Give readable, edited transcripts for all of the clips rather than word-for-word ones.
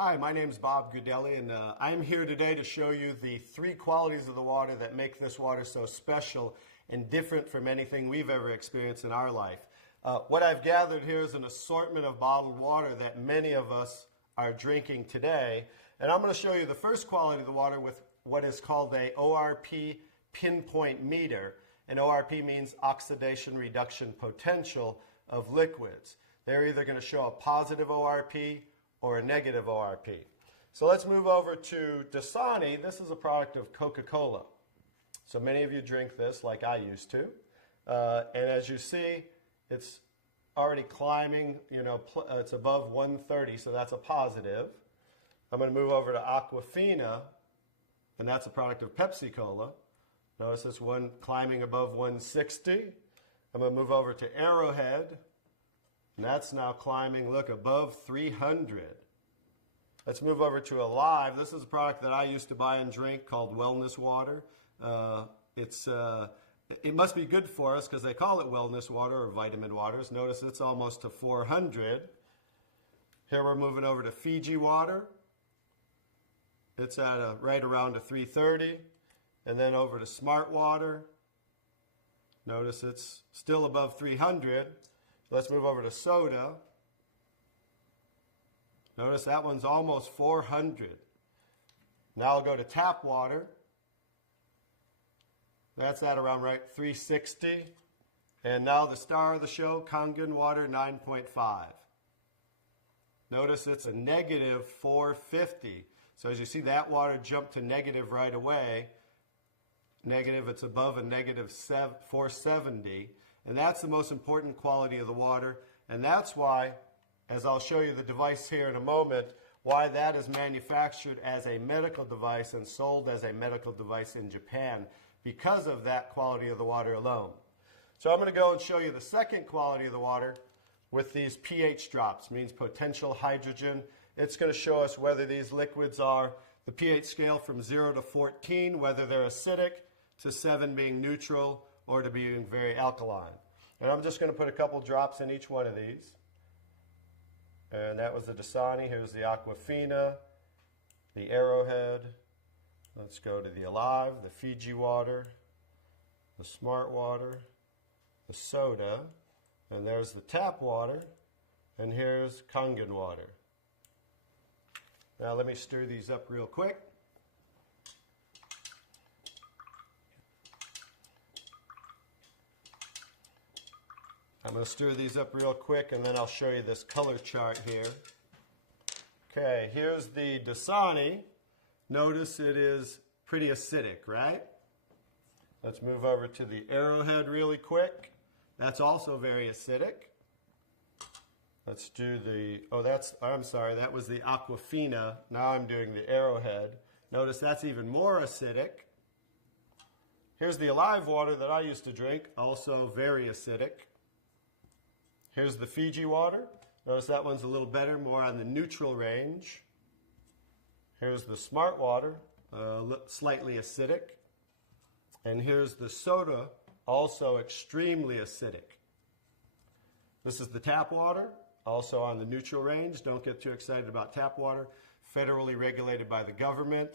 Hi, my name is Bob Gudelli, and I'm here today to show you the 3 qualities of the water that make this water so special and different from anything we've ever experienced in our life. What I've gathered here is an assortment of bottled water that many of us are drinking today, and I'm going to show you the first quality of the water with what is called a ORP pinpoint meter, and ORP means oxidation reduction potential of liquids. They're either going to show a positive ORP or a negative ORP. So let's move over to Dasani. This is a product of Coca-Cola. So many of you drink this like I used to. And as you see, it's already climbing, it's above 130, so that's a positive. I'm going to move over to Aquafina, and that's a product of Pepsi-Cola. Notice this one climbing above 160. I'm going to move over to Arrowhead, and that's now climbing, look, above 300. Let's move over to Alive. This is a product that I used to buy and drink called Wellness Water. It must be good for us because they call it wellness water or vitamin waters. Notice it's almost to 400. Here we're moving over to Fiji water. It's at right around a 330. And then over to Smart Water. Notice it's still above 300. Let's move over to soda. Notice that one's almost 400. Now I'll go to tap water. That's at around 360. And now the star of the show, Kangen water 9.5. Notice it's a negative 450. So as you see, that water jumped to negative right away. Negative, it's above a negative 470. And that's the most important quality of the water. And that's why, as I'll show you the device here in a moment, why that is manufactured as a medical device and sold as a medical device in Japan, because of that quality of the water alone. So I'm going to go and show you the second quality of the water with these pH drops, means potential hydrogen. It's going to show us whether these liquids are the pH scale from 0 to 14, whether they're acidic, to 7 being neutral, or to being very alkaline. And I'm just going to put a couple drops in each one of these. And that was the Dasani. Here's the Aquafina, the Arrowhead. Let's go to the Alive, the Fiji water, the Smart water, the soda, and there's the tap water, and here's Kangen water. Now let me stir these up real quick. I'm going to stir these up real quick, and then I'll show you this color chart here. Okay, here's the Dasani. Notice it is pretty acidic, right? Let's move over to the Arrowhead really quick. That's also very acidic. Let's do the, I'm sorry, that was the Aquafina. Now I'm doing the Arrowhead. Notice that's even more acidic. Here's the Alive water that I used to drink, also very acidic. Here's the Fiji water. Notice that one's a little better, more on the neutral range. Here's the Smart water, slightly acidic. And here's the soda, also extremely acidic. This is the tap water, also on the neutral range. Don't get too excited about tap water. Federally regulated by the government,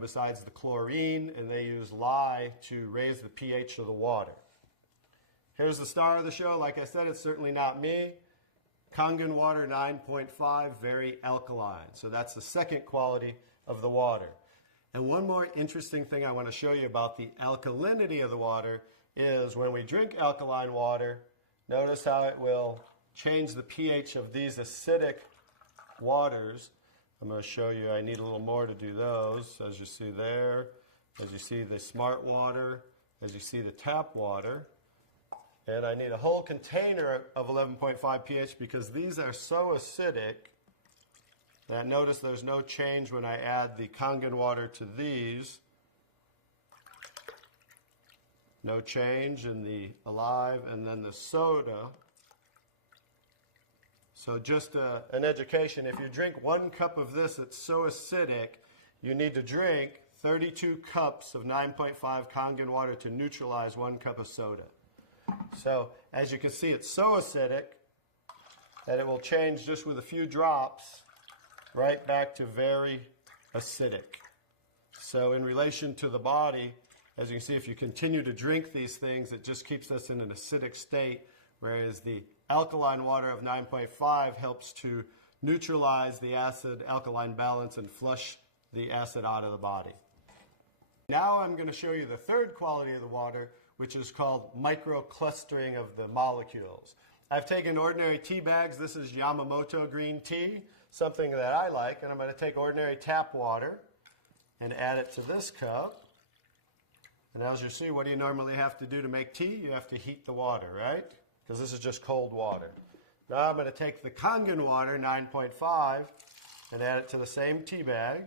besides the chlorine, and they use lye to raise the pH of the water. Here's the star of the show. Like I said, it's certainly not me. Kangen water 9.5, very alkaline. So that's the second quality of the water. And one more interesting thing I want to show you about the alkalinity of the water is when we drink alkaline water, notice how it will change the pH of these acidic waters. I'm going to show you, I need a little more to do those, as you see there, as you see the Smart water, as you see the tap water. And I need a whole container of 11.5 pH because these are so acidic that notice there's no change when I add the Kangen water to these. No change in the Alive, and then the soda. So just an education, if you drink 1 cup of this that's so acidic, you need to drink 32 cups of 9.5 Kangen water to neutralize 1 cup of soda. So as you can see, it's so acidic that it will change just with a few drops right back to very acidic. So in relation to the body, as you can see, if you continue to drink these things, it just keeps us in an acidic state, whereas the alkaline water of 9.5 helps to neutralize the acid-alkaline balance and flush the acid out of the body. Now I'm going to show you the third quality of the water, which is called microclustering of the molecules. I've taken ordinary tea bags. This is Yamamoto green tea, something that I like, and I'm going to take ordinary tap water and add it to this cup. And as you see, what do you normally have to do to make tea? You have to heat the water, right? Because this is just cold water. Now I'm going to take the Kangen water, 9.5, and add it to the same tea bag.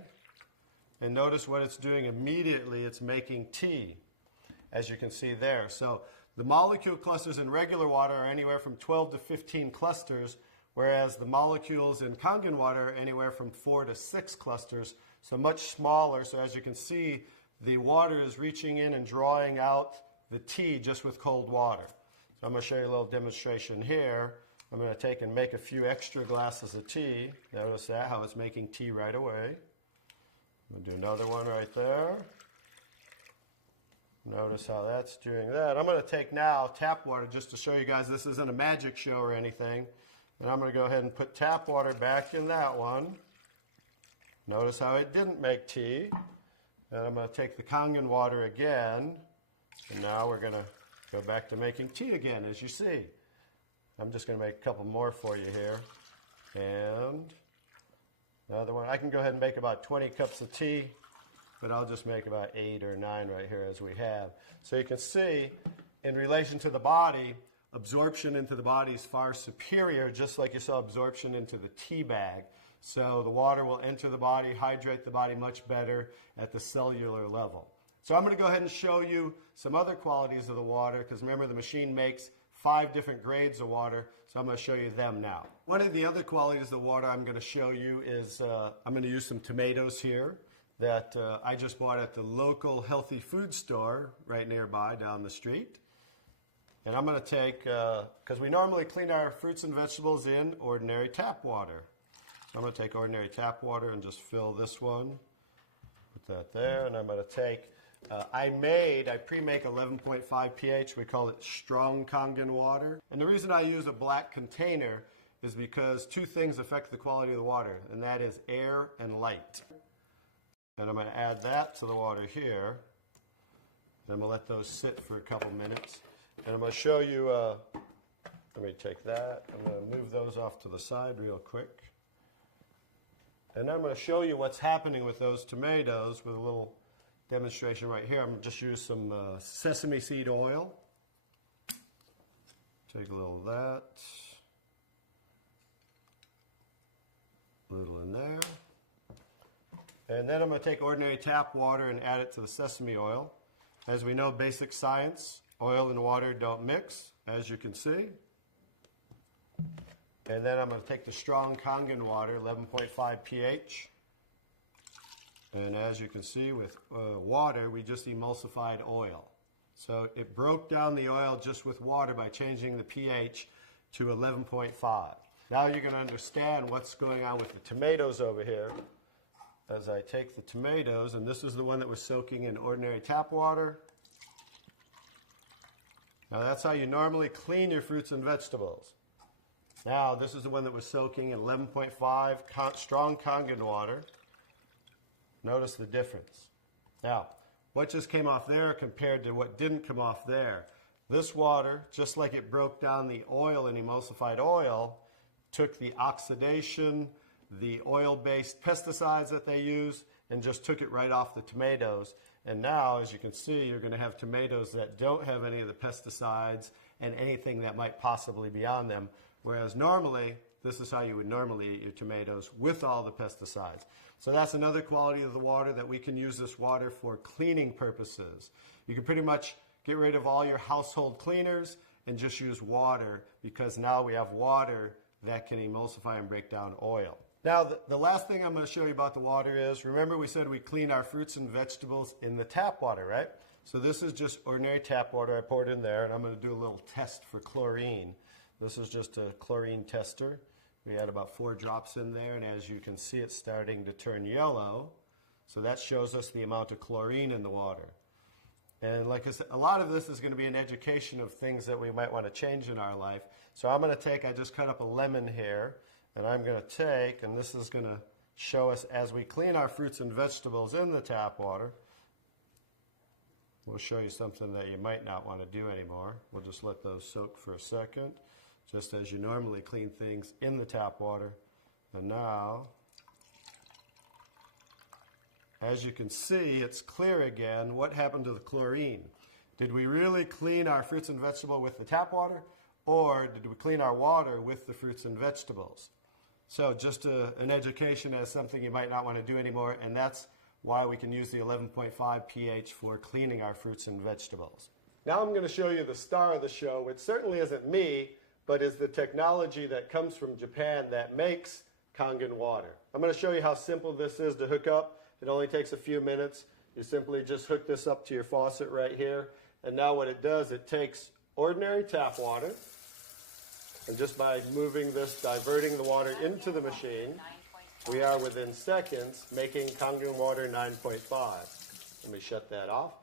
And notice what it's doing immediately. It's making tea, as you can see there. So the molecule clusters in regular water are anywhere from 12 to 15 clusters, whereas the molecules in Kangen water are anywhere from 4 to 6 clusters, so much smaller. So as you can see, the water is reaching in and drawing out the tea just with cold water. So I'm going to show you a little demonstration here. I'm going to take and make a few extra glasses of tea. Notice that, how it's making tea right away. I'm going to do another one right there. Notice how that's doing that. I'm going to take now tap water just to show you guys this isn't a magic show or anything. And I'm going to go ahead and put tap water back in that one. Notice how it didn't make tea. And I'm going to take the Kangen water again. And now we're going to go back to making tea again, as you see. I'm just going to make a couple more for you here. And another one. I can go ahead and make about 20 cups of tea, but I'll just make about 8 or 9 right here as we have. So you can see, in relation to the body, absorption into the body is far superior, just like you saw absorption into the tea bag. So the water will enter the body, hydrate the body much better at the cellular level. So I'm going to go ahead and show you some other qualities of the water, because remember the machine makes 5 different grades of water, so I'm going to show you them now. One of the other qualities of the water I'm going to show you is I'm going to use some tomatoes here that I just bought at the local healthy food store right nearby down the street. And I'm going to take, because we normally clean our fruits and vegetables in ordinary tap water. So I'm going to take ordinary tap water and just fill this one. Put that there, and I'm going to take, I pre-make 11.5 pH. We call it strong Kangen water. And the reason I use a black container is because 2 things affect the quality of the water, and that is air and light. And I'm going to add that to the water here. And I'm going to let those sit for a couple minutes. And I'm going to show you, let me take that. I'm going to move those off to the side real quick. And I'm going to show you what's happening with those tomatoes with a little demonstration right here. I'm going to just use some sesame seed oil. Take a little of that. A little in there. And then I'm going to take ordinary tap water and add it to the sesame oil. As we know, basic science, oil and water don't mix, as you can see. And then I'm going to take the strong Kangen water, 11.5 pH. And as you can see with water, we just emulsified oil. So it broke down the oil just with water by changing the pH to 11.5. Now you're going to understand what's going on with the tomatoes over here. As I take the tomatoes, and this is the one that was soaking in ordinary tap water. Now that's how you normally clean your fruits and vegetables. Now this is the one that was soaking in 11.5 strong Kangen water. Notice the difference. Now, what just came off there compared to what didn't come off there? This water, just like it broke down the oil and emulsified oil, took the oxidation, the oil-based pesticides that they use, and just took it right off the tomatoes. And now, as you can see, you're going to have tomatoes that don't have any of the pesticides and anything that might possibly be on them. Whereas normally, this is how you would normally eat your tomatoes, with all the pesticides. So that's another quality of the water, that we can use this water for cleaning purposes. You can pretty much get rid of all your household cleaners and just use water, because now we have water that can emulsify and break down oil. Now, the last thing I'm going to show you about the water is, remember we said we clean our fruits and vegetables in the tap water, right? So this is just ordinary tap water. I poured in there, and I'm going to do a little test for chlorine. This is just a chlorine tester. We had about 4 drops in there, and as you can see, it's starting to turn yellow. So that shows us the amount of chlorine in the water. And like I said, a lot of this is going to be an education of things that we might want to change in our life. So I'm going to take, I just cut up a lemon here, and I'm going to take, and this is going to show us as we clean our fruits and vegetables in the tap water. We'll show you something that you might not want to do anymore. We'll just let those soak for a second, just as you normally clean things in the tap water. And now, as you can see, it's clear again. What happened to the chlorine? Did we really clean our fruits and vegetables with the tap water, or did we clean our water with the fruits and vegetables? So just an education as something you might not want to do anymore, and that's why we can use the 11.5 pH for cleaning our fruits and vegetables. Now I'm going to show you the star of the show, which certainly isn't me, but is the technology that comes from Japan that makes Kangen water. I'm going to show you how simple this is to hook up. It only takes a few minutes. You simply just hook this up to your faucet right here. And now what it does, it takes ordinary tap water, and just by moving this, diverting the water into the machine, we are within seconds making Kangen water 9.5. Let me shut that off.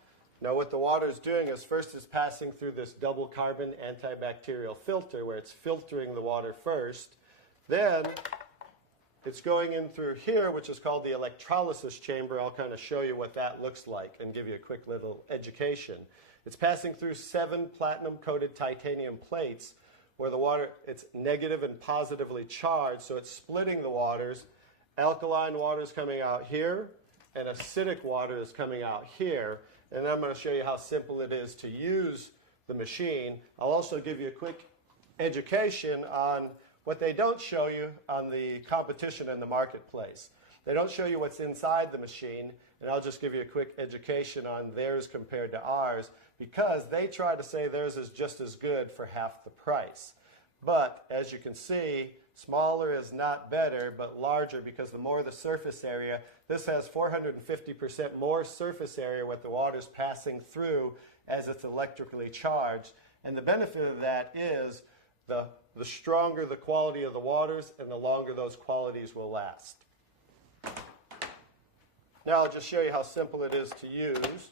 Now what the water is doing is first it's passing through this double carbon antibacterial filter where it's filtering the water first. Then it's going in through here, which is called the electrolysis chamber. I'll kind of show you what that looks like and give you a quick little education. It's passing through 7 platinum-coated titanium plates where the water, it's negative and positively charged, so it's splitting the waters. Alkaline water is coming out here, and acidic water is coming out here. And I'm going to show you how simple it is to use the machine. I'll also give you a quick education on what they don't show you on the competition in the marketplace. They don't show you what's inside the machine, and I'll just give you a quick education on theirs compared to ours, because they try to say theirs is just as good for half the price. But as you can see, smaller is not better, but larger, because the more the surface area, this has 450% more surface area what the water's passing through as it's electrically charged. And the benefit of that is the stronger the quality of the waters and the longer those qualities will last. Now I'll just show you how simple it is to use.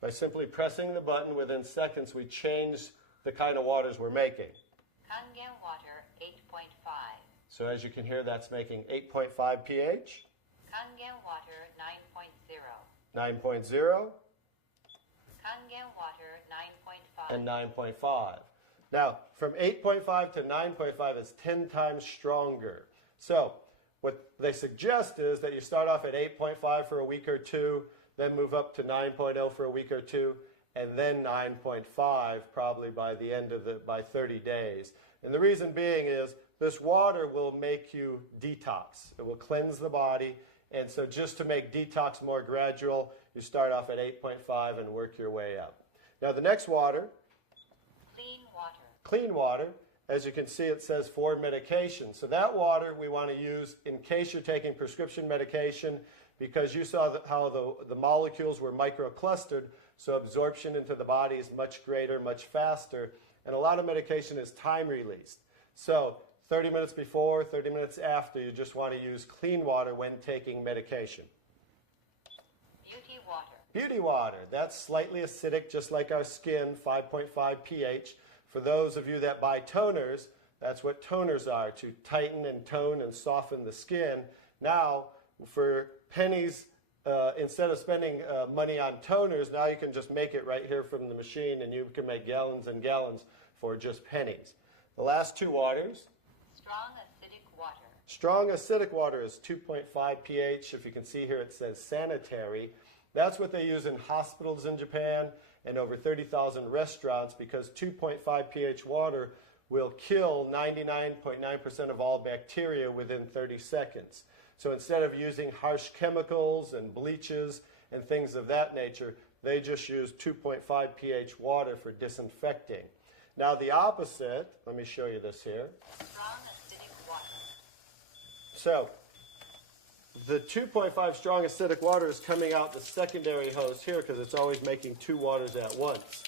By simply pressing the button, within seconds we change the kind of waters we're making. Kangen water 8.5. So as you can hear, that's making 8.5 pH. Kangen water 9.0. 9.0. Kangen water 9.5. And 9.5. Now, from 8.5 to 9.5 is 10 times stronger. So what they suggest is that you start off at 8.5 for a week or two, then move up to 9.0 for a week or two, and then 9.5 probably by the end of by 30 days. And the reason being is this water will make you detox. It will cleanse the body. And so just to make detox more gradual, you start off at 8.5 and work your way up. Now the next water, Clean water. clean water, as you can see it says for medication. So that water we want to use in case you're taking prescription medication, because you saw how the molecules were microclustered, so absorption into the body is much greater, much faster, and a lot of medication is time released. So 30 minutes before, 30 minutes after, you just want to use clean water when taking medication. Beauty water. Beauty water, that's slightly acidic, just like our skin, 5.5 pH. For those of you that buy toners, that's what toners are, to tighten and tone and soften the skin. Now, for pennies, instead of spending money on toners, now you can just make it right here from the machine, and you can make gallons and gallons for just pennies. The last two waters. Strong acidic water. Strong acidic water is 2.5 pH. If you can see here, it says sanitary. That's what they use in hospitals in Japan and over 30,000 restaurants, because 2.5 pH water will kill 99.9% of all bacteria within 30 seconds. So instead of using harsh chemicals and bleaches and things of that nature, they just use 2.5 pH water for disinfecting. Now the opposite, let me show you this here. Strong acidic water. So the 2.5 strong acidic water is coming out the secondary hose here, because it's always making two waters at once.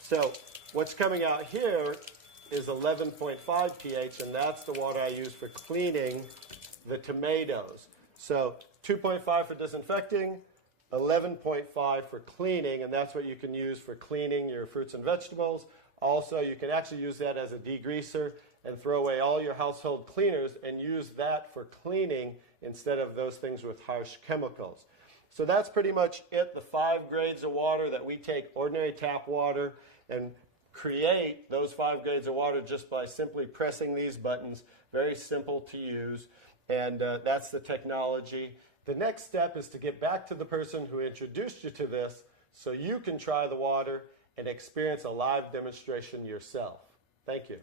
So what's coming out here is 11.5 pH, and that's the water I use for cleaning the tomatoes. So 2.5 for disinfecting, 11.5 for cleaning, and that's what you can use for cleaning your fruits and vegetables. Also, you can actually use that as a degreaser and throw away all your household cleaners and use that for cleaning instead of those things with harsh chemicals. So that's pretty much it, the 5 grades of water that we take ordinary tap water and create those 5 grades of water just by simply pressing these buttons. Very simple to use, and that's the technology. The next step is to get back to the person who introduced you to this so you can try the water and experience a live demonstration yourself. Thank you.